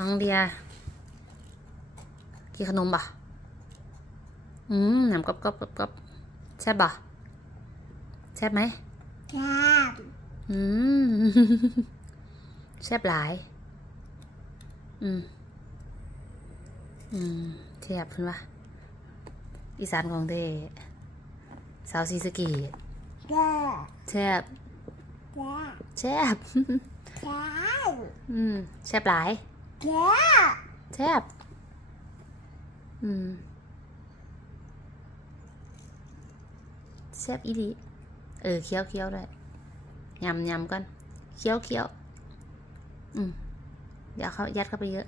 น้องเดียกินขนมปะอืมหนำกรอบกรอบกรอบกรอบแซ่บปะแซ่บไหมครับอืมแซ่บหลาย อืม อืมแซ่บเพิ่นวะอีสานของเดสาวซีสะเกีเด้อแซ่บเด้อแซ่บเด้ออืมแซ่บหลาย เด้อแซ่บอืมแซ่บอีดีเออเคี้ยวเคี้ยวด้วยยำยำกันเคี้ยวเคี้ยวอืมเดี๋ยวเขายัดเข้าไปเยอะ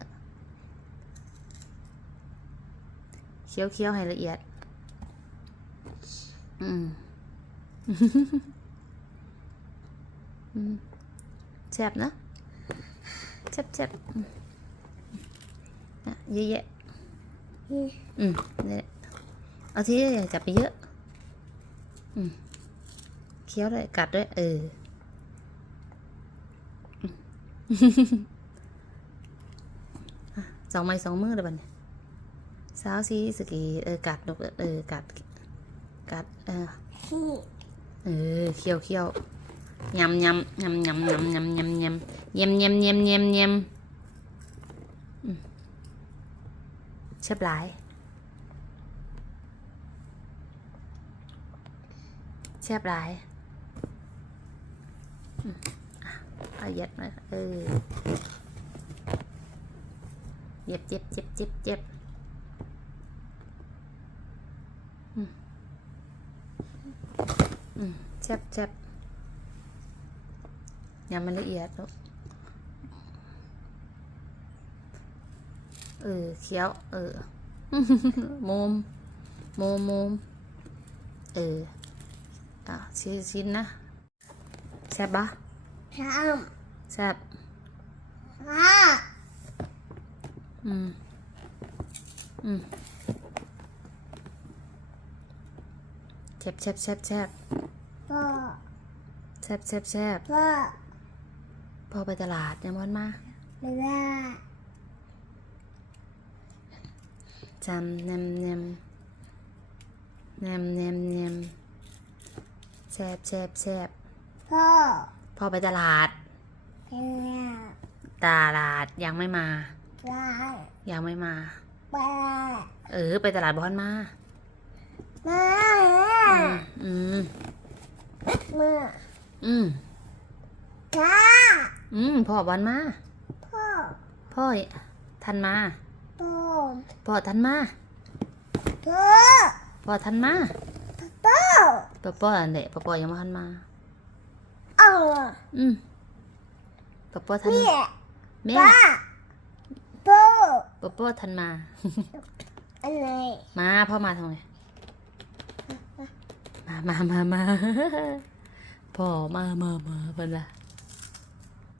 เคี้ยวเคี้ยวให้ละเอียด อืมอืมแซ่บนะแซ่บแซ่บ เยอะแยะอืมเนี่ยเอาที่จับไปเยอะ อืมเคี้ยวด้วยกัดด้วย เอออืมอะสองไม้สองมือเลยบัดนสาวซีสกีเออกัดนกเออกัด กัด เออที่เออเคี้ยวเคี้ยวยำยำยำยำยำยำยำยำยำยำยำยำยำ เชียบลายเชียบลายเอาเย็บเลยเออเย็บเย็บเย็บเย็บเย็บเจ็บเจ็บยังไม่ละเอียดลูก เออเคี้ยว เออมุมมุมมุมเอออะชิ้นชิ้นนะแซ่บปะทำแซ่บพ่ออืมอืมแซ่บแซ่บแซ่บแซ่บพ่อแซ่บแซ่บแซ่บพ่อพอไปตลาดยังวันมาไม่ได้ จำแนมแนมแนมแนมแนมแซ่บแซ่บแซ่บพ่อพอไปตลาดเป็นไงตลาดยังไม่มาได้ยังไม่มา ไปเออ ไปตลาดบอนมามาอืมเมื่ออืมจ้าอืมพ่อบอนมา พ่อ พ่อทันมา พ่อพ่อทันมาพ่อพ่อทันมาพ่อป้าป้ออันเดะป้าป้อยังไม่ทันมาเอาอืมป้าป้อทันเนี่ยแม่ป้าพ่อป้าป้อทันมาอะไรมาพ่อมาทำไมมามามามาพ่อมามามาเป็นละ